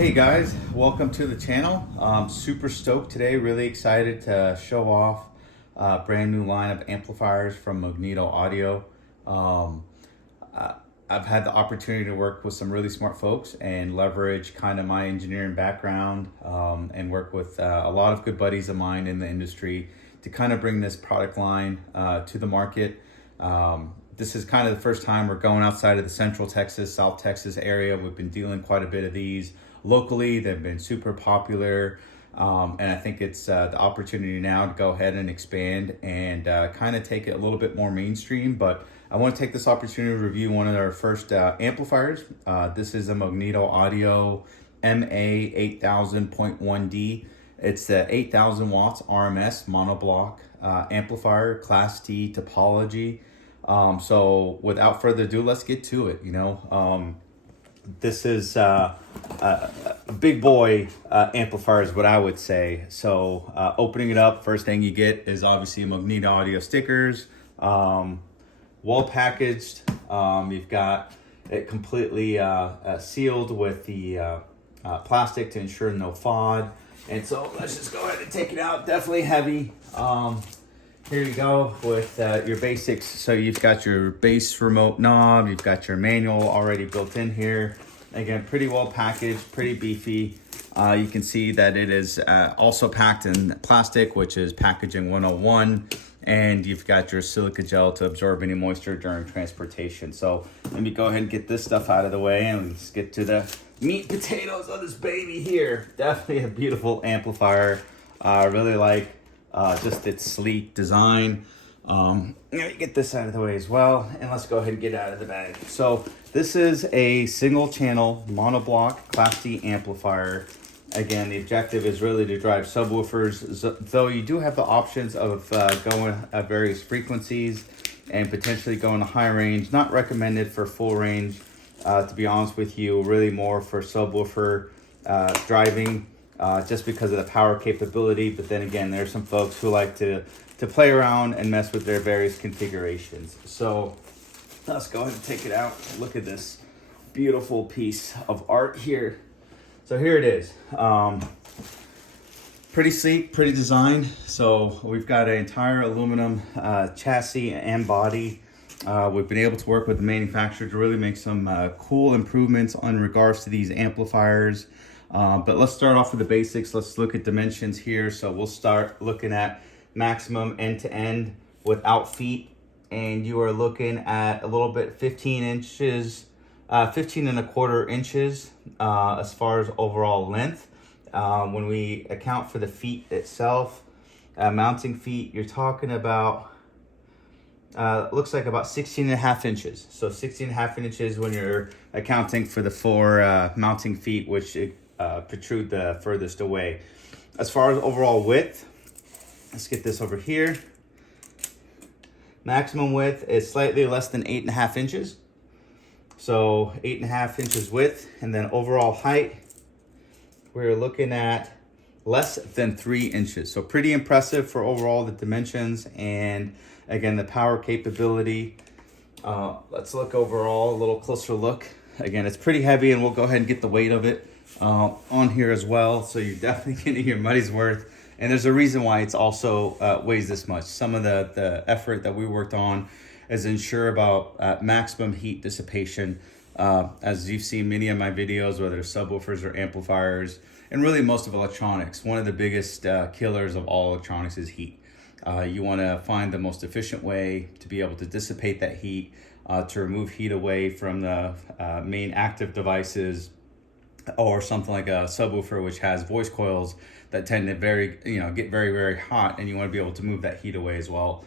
Hey guys, welcome to the channel. I'm super stoked today, really excited to show off a brand new line of amplifiers from Moegneto Audio. I've had the opportunity to work with some really smart folks and leverage kind of my engineering background and work with a lot of good buddies of mine in the industry to kind of bring this product line to the market. This is kind of the first time we're going outside of the Central Texas, South Texas area. We've been dealing quite a bit of these locally. They've been super popular. And I think it's the opportunity now to go ahead and expand and kind of take it a little bit more mainstream. But I want to take this opportunity to review one of our first amplifiers. This is a Moegneto Audio MA8000.1D. It's the 8,000 watts RMS monoblock amplifier, Class D topology. So without further ado, let's get to it. This is a big boy amplifier is what I would say. So opening it up, first thing you get is obviously Moegneto Audio stickers, well packaged. You've got it completely sealed with the plastic to ensure no FOD. And so let's just go ahead and take it out. Definitely heavy. Here you go with your basics. So you've got your bass remote knob, you've got your manual already built in here. Again, pretty well packaged, pretty beefy. You can see that it is also packed in plastic, which is packaging 101. And you've got your silica gel to absorb any moisture during transportation. So let me go ahead and get this stuff out of the way and let's get to the meat and potatoes of this baby here. Definitely a beautiful amplifier. I really like just its sleek design. Get this out of the way as well, and let's go ahead and get out of the bag. So this is a single channel monoblock Class D amplifier. Again, the objective is really to drive subwoofers, though you do have the options of going at various frequencies and potentially going to high range. Not recommended for full range, to be honest with you, really more for subwoofer driving. Just because of the power capability. But then again, there's some folks who like to play around and mess with their various configurations. So let's go ahead and take it out. Look at this beautiful piece of art here. So here it is. Pretty sleek, pretty designed. So we've got an entire aluminum chassis and body. We've been able to work with the manufacturer to really make some cool improvements on regards to these amplifiers. But let's start off with the basics. Let's look at dimensions here. So we'll start looking at maximum end-to-end without feet. And you are looking at a little bit 15 inches, 15.25 inches as far as overall length. When we account for the feet itself, mounting feet, you're talking about, looks like about 16.5 inches. So 16.5 inches when you're accounting for the four mounting feet, which protrude the furthest away. As far as overall width, let's get this over here. Maximum width is slightly less than 8.5 inches. So 8.5 inches width, and then overall height, we're looking at less than 3 inches. So pretty impressive for overall the dimensions and again, the power capability. Let's look overall, a little closer look. Again, it's pretty heavy and we'll go ahead and get the weight of it on here as well. So you're definitely getting your money's worth. And there's a reason why it's also weighs this much. Some of the effort that we worked on is ensure about maximum heat dissipation. As you've seen many of my videos, whether it's subwoofers or amplifiers, and really most of electronics, one of the biggest killers of all electronics is heat. You want to find the most efficient way to be able to dissipate that heat, to remove heat away from the main active devices, or something like a subwoofer, which has voice coils that tend to get very, very hot, and you want to be able to move that heat away as well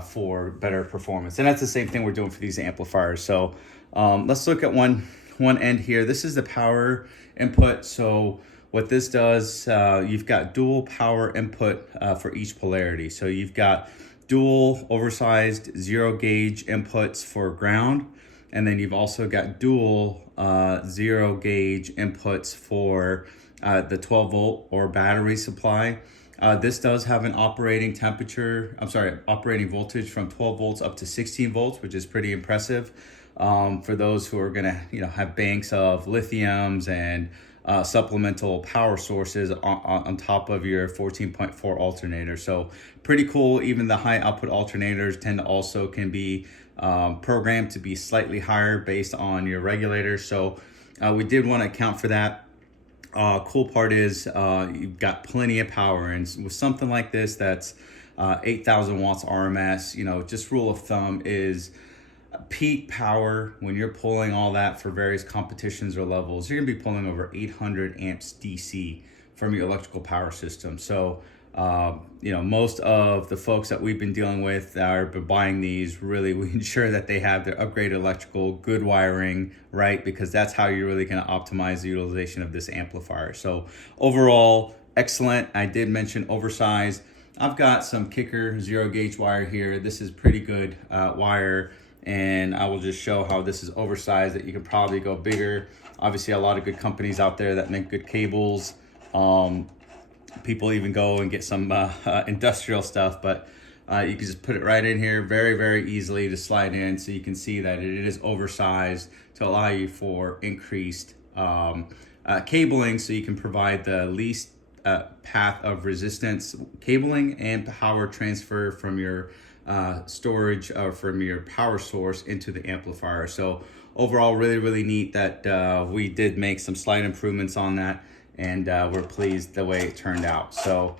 for better performance. And that's the same thing we're doing for these amplifiers. So let's look at one end here. This is the power input. So what this does, you've got dual power input for each polarity. So you've got dual oversized 0 gauge inputs for ground, and then you've also got dual 0 gauge inputs for the 12 volt or battery supply. This does have an operating voltage from 12 volts up to 16 volts, which is pretty impressive for those who are gonna, have banks of lithiums and supplemental power sources on top of your 14.4 alternator. So pretty cool. Even the high output alternators tend to also can be programmed to be slightly higher based on your regulator. So we did want to account for that. Cool part is you've got plenty of power, and with something like this that's 8,000 watts RMS, you know, just rule of thumb is peak power when you're pulling all that for various competitions or levels, you're gonna be pulling over 800 amps DC from your electrical power system. So you know, most of the folks that we've been dealing with that are buying these, really we ensure that they have their upgraded electrical, good wiring, right? Because that's how you're really going to optimize the utilization of this amplifier. So overall, excellent. I did mention oversized. I've got some kicker 0 gauge wire here. This is pretty good wire, and I will just show how this is oversized, that you can probably go bigger. Obviously a lot of good companies out there that make good cables. People even go and get some industrial stuff, but you can just put it right in here very, very easily to slide in. So you can see that it is oversized to allow you for increased cabling, so you can provide the least path of resistance cabling and power transfer from your storage or from your power source into the amplifier. So overall, really, really neat that we did make some slight improvements on that, and we're pleased the way it turned out. So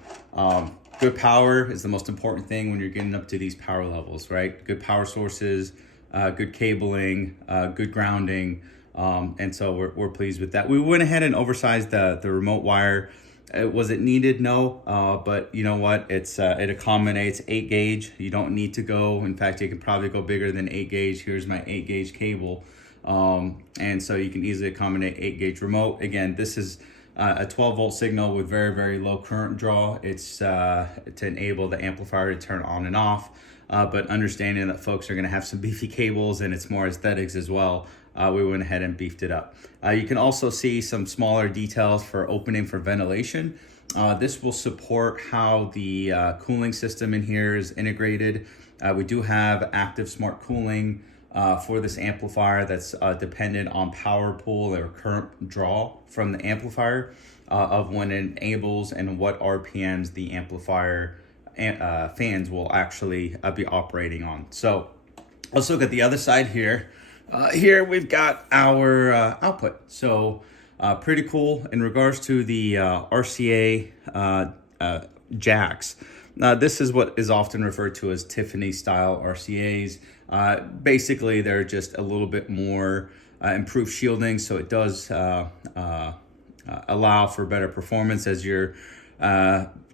good power is the most important thing when you're getting up to these power levels, right? Good power sources, good cabling, good grounding, and so we're pleased with that. We went ahead and oversized the remote wire. Was it needed? No, but you know what? It accommodates 8 gauge. You don't need to go. In fact, you can probably go bigger than 8 gauge. Here's my 8 gauge cable, and so you can easily accommodate 8 gauge remote. Again, this is a 12 volt signal with very, very low current draw. It's to enable the amplifier to turn on and off, but understanding that folks are going to have some beefy cables and it's more aesthetics as well, we went ahead and beefed it up. You can also see some smaller details for opening for ventilation. This will support how the cooling system in here is integrated. We do have active smart cooling for this amplifier that's dependent on power pull or current draw from the amplifier of when it enables and what RPMs the amplifier fans will actually be operating on. So let's look at the other side here. Here we've got our output. So pretty cool in regards to the RCA jacks. This is what is often referred to as Tiffany style RCAs. Basically, they're just a little bit more improved shielding, so it does allow for better performance as you're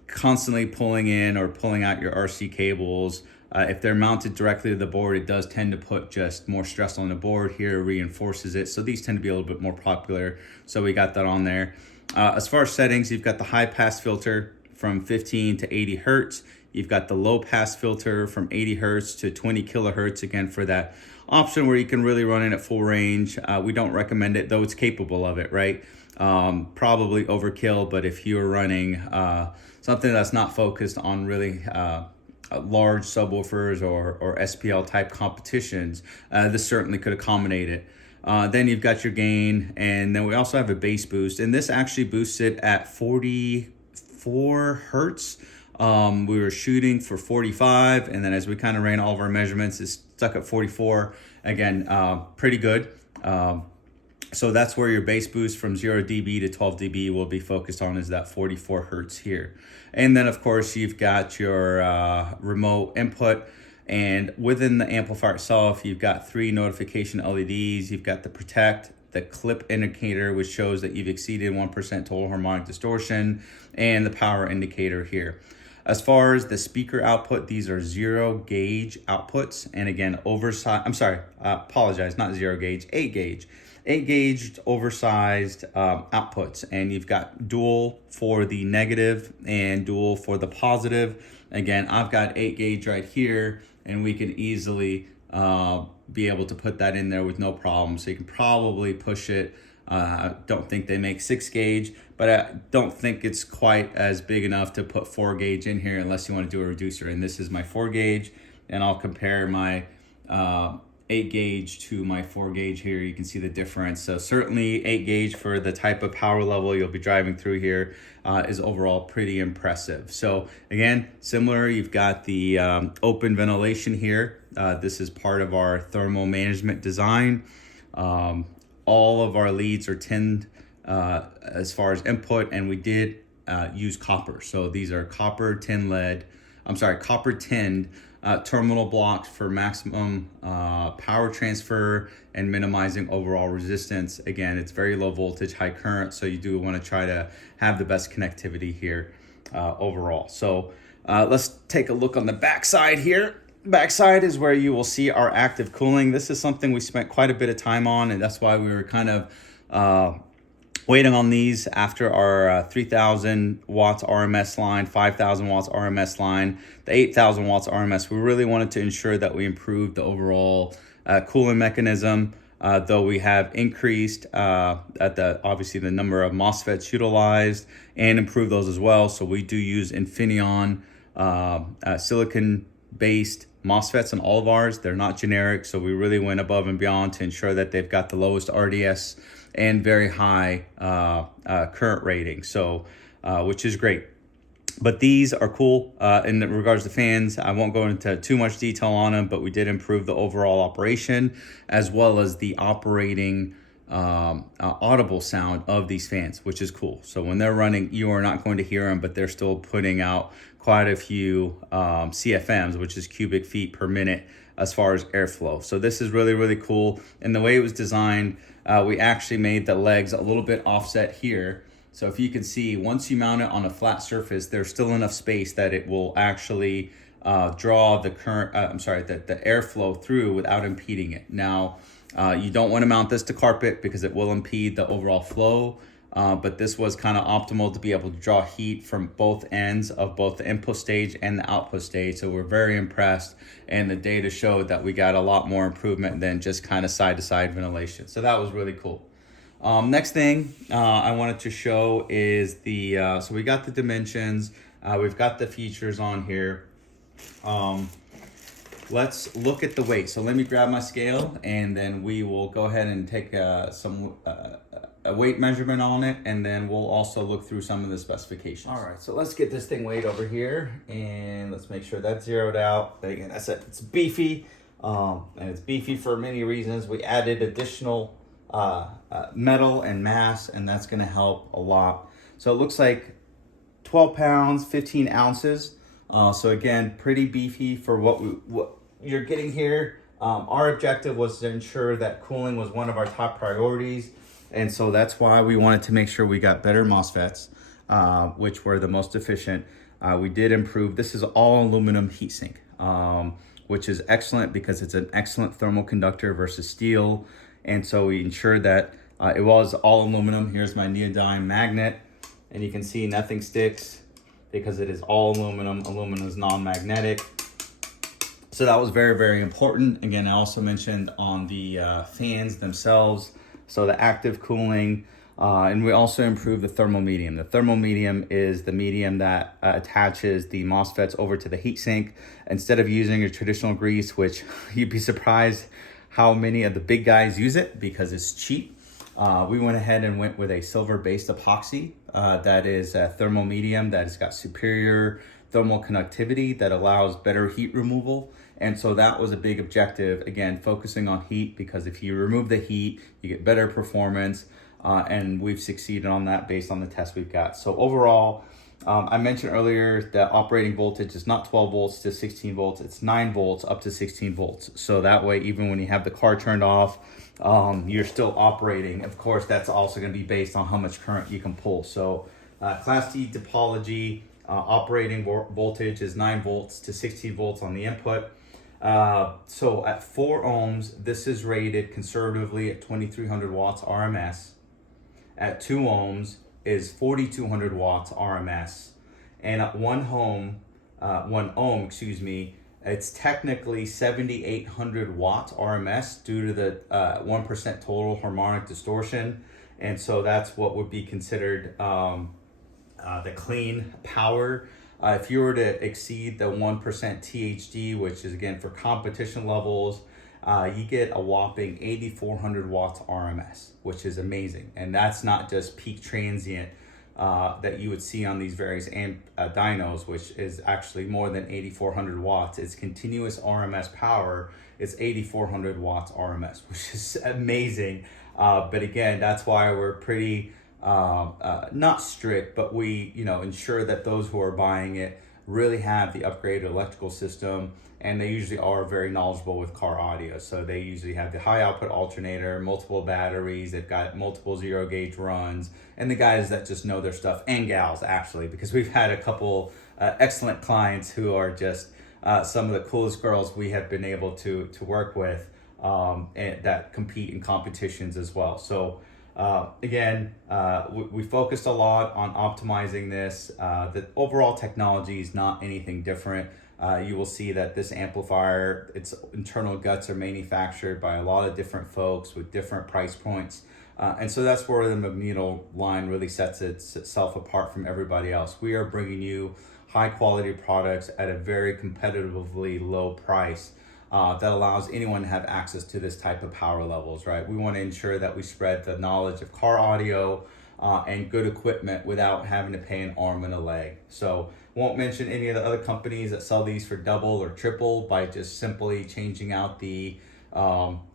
constantly pulling in or pulling out your RC cables. If they're mounted directly to the board, it does tend to put just more stress on the board. Here reinforces it, so these tend to be a little bit more popular, so we got that on there. As far as settings, you've got the high pass filter from 15 to 80 hertz. You've got the low pass filter from 80 hertz to 20 kilohertz, again for that option where you can really run it at full range. We don't recommend it, though it's capable of it, right? Probably overkill, but if you're running something that's not focused on really large subwoofers or SPL type competitions, this certainly could accommodate it. Then you've got your gain, and then we also have a bass boost, and this actually boosts it at 44 hertz. We were shooting for 45, and then as we kind of ran all of our measurements, it's stuck at 44. Again, pretty good. So that's where your bass boost from 0 dB to 12 dB will be focused on, is that 44 hertz here. And then of course you've got your remote input, and within the amplifier itself, you've got 3 notification LEDs. You've got the protect, the clip indicator, which shows that you've exceeded 1% total harmonic distortion, and the power indicator here. As far as the speaker output, these are 0 gauge outputs, and again, oversized, I'm sorry, apologize, not 0 gauge, 8 gauge. 8 gauge oversized outputs, and you've got dual for the negative and dual for the positive. Again, I've got 8 gauge right here, and we can easily be able to put that in there with no problem. So you can probably push it. I don't think they make 6 gauge, but I don't think it's quite as big enough to put 4 gauge in here unless you want to do a reducer. And this is my 4 gauge, and I'll compare my 8 gauge to my 4 gauge here. You can see the difference. So certainly 8 gauge for the type of power level you'll be driving through here is overall pretty impressive. So again, similar, you've got the open ventilation here. This is part of our thermal management design. All of our leads are tinned as far as input, and we did use copper. So these are copper tinned terminal blocks for maximum power transfer and minimizing overall resistance. Again, it's very low voltage, high current, so you do want to try to have the best connectivity here overall. So let's take a look on the back side here. Backside is where you will see our active cooling. This is something we spent quite a bit of time on, and that's why we were kind of waiting on these after our 3000 watts RMS line, 5000 watts RMS line, the 8000 watts RMS. We really wanted to ensure that we improved the overall cooling mechanism, though we have increased obviously the number of MOSFETs utilized and improved those as well. So we do use Infineon silicon-based MOSFETs in all of ours. They're not generic, so we really went above and beyond to ensure that they've got the lowest RDS and very high current rating, so which is great. But these are cool in regards to fans. I won't go into too much detail on them, but we did improve the overall operation as well as the operating audible sound of these fans, which is cool. So when they're running, you are not going to hear them, but they're still putting out quite a few CFMs, which is cubic feet per minute as far as airflow. So this is really, really cool. And the way it was designed, we actually made the legs a little bit offset here. So if you can see, once you mount it on a flat surface, there's still enough space that it will actually draw the current, the airflow through without impeding it. Now, you don't want to mount this to carpet because it will impede the overall flow. But this was kind of optimal to be able to draw heat from both ends of both the input stage and the output stage. So we're very impressed, and the data showed that we got a lot more improvement than just kind of side-to-side ventilation. So that was really cool. Next thing I wanted to show is so we got the dimensions, we've got the features on here. Let's look at the weight. So let me grab my scale, and then we will go ahead and take a weight measurement on it, and then we'll also look through some of the specifications. All right, so let's get this thing weighed over here, and let's make sure that's zeroed out. But again, that's it. It's beefy, and it's beefy for many reasons. We added additional metal and mass, and that's going to help a lot. So it looks like 12 pounds, 15 ounces. So again, pretty beefy for what you're getting here. Our objective was to ensure that cooling was one of our top priorities. And so that's why we wanted to make sure we got better MOSFETs, which were the most efficient. We did improve. This is all aluminum heatsink, which is excellent because it's an excellent thermal conductor versus steel. And so we ensured that it was all aluminum. Here's my neodymium magnet, and you can see nothing sticks because it is all aluminum. Aluminum is non-magnetic. So that was very, very important. Again, I also mentioned on the fans themselves, so the active cooling, and we also improved the thermal medium. The thermal medium is the medium that attaches the MOSFETs over to the heatsink. Instead of using a traditional grease, which you'd be surprised how many of the big guys use it because it's cheap. We went ahead and went with a silver-based epoxy that is a thermal medium that has got superior thermal conductivity that allows better heat removal. And so that was a big objective, again, focusing on heat, because if you remove the heat, you get better performance, and we've succeeded on that based on the tests we've got. So overall, I mentioned earlier that operating voltage is not 12 volts to 16 volts, it's 9 volts up to 16 volts. So that way, even when you have the car turned off, you're still operating. Of course, that's also gonna be based on how much current you can pull. So Class D topology, operating voltage is 9 volts to 16 volts on the input. So at 4 ohms, this is rated conservatively at 2300 watts RMS. At 2 ohms is 4200 watts RMS. And at 1 ohm, it's technically 7800 watts RMS due to the 1% total harmonic distortion. And so that's what would be considered the clean power. If you were to exceed the 1% THD, which is again for competition levels, you get a whopping 8,400 watts RMS, which is amazing. And that's not just peak transient that you would see on these various dynos, which is actually more than 8,400 watts. It's continuous RMS power. It's 8,400 watts RMS, which is amazing. But again, that's why we're pretty not strict, but we ensure that those who are buying it really have the upgraded electrical system, and they usually are very knowledgeable with car audio. So they usually have the high output alternator, multiple batteries, they've got multiple zero gauge runs, and the guys that just know their stuff, and gals actually, because we've had a couple excellent clients who are just some of the coolest girls we have been able to work with, and that compete in competitions as well. So again, we focused a lot on optimizing this. The overall technology is not anything different. You will see that this amplifier, its internal guts are manufactured by a lot of different folks with different price points. And so that's where the Moegneto line really sets itself apart from everybody else. We are bringing you high quality products at a very competitively low price. That allows anyone to have access to this type of power levels, right? We want to ensure that we spread the knowledge of car audio and good equipment without having to pay an arm and a leg. So won't mention any of the other companies that sell these for double or triple by just simply changing out their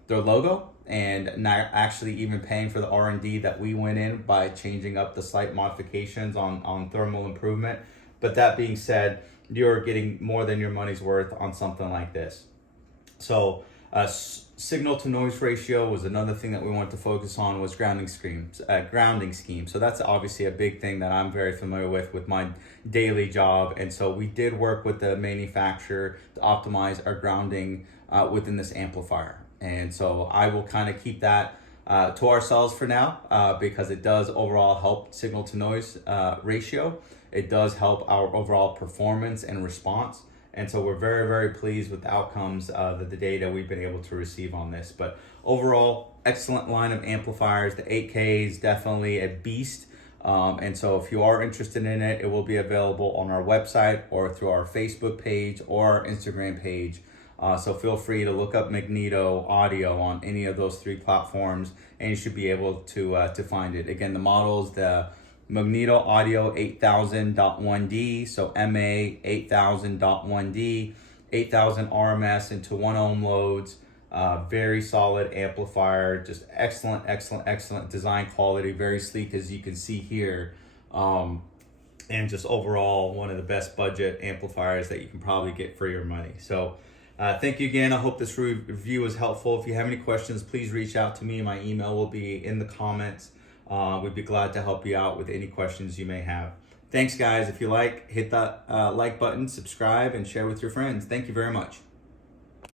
logo, and not actually even paying for the R&D that we went in by changing up the slight modifications on thermal improvement. But that being said, you're getting more than your money's worth on something like this. So signal to noise ratio was another thing that we wanted to focus on, was grounding scheme. So that's obviously a big thing that I'm very familiar with my daily job. And so we did work with the manufacturer to optimize our grounding within this amplifier. And so I will kind of keep that to ourselves for now, because it does overall help signal to noise ratio. It does help our overall performance and response. And so we're very, very pleased with the outcomes of the data we've been able to receive on this. But overall, excellent line of amplifiers. The 8K is definitely a beast. And so if you are interested in it, it will be available on our website or through our Facebook page or our Instagram page. So feel free to look up Moegneto Audio on any of those three platforms, and you should be able to find it. Again, the models, the Moegneto Audio 8000.1D, so MA8000.1D, 8000 RMS into 1 ohm loads, very solid amplifier, just excellent design quality, very sleek as you can see here, and just overall one of the best budget amplifiers that you can probably get for your money. So thank you again. I hope this review was helpful. If you have any questions, please reach out to me. My email will be in the comments. We'd be glad to help you out with any questions you may have. Thanks, guys. If you like, hit that like button, subscribe, and share with your friends. Thank you very much.